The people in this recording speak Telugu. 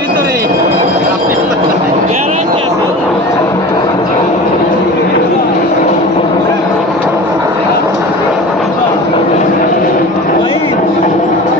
ভিতরে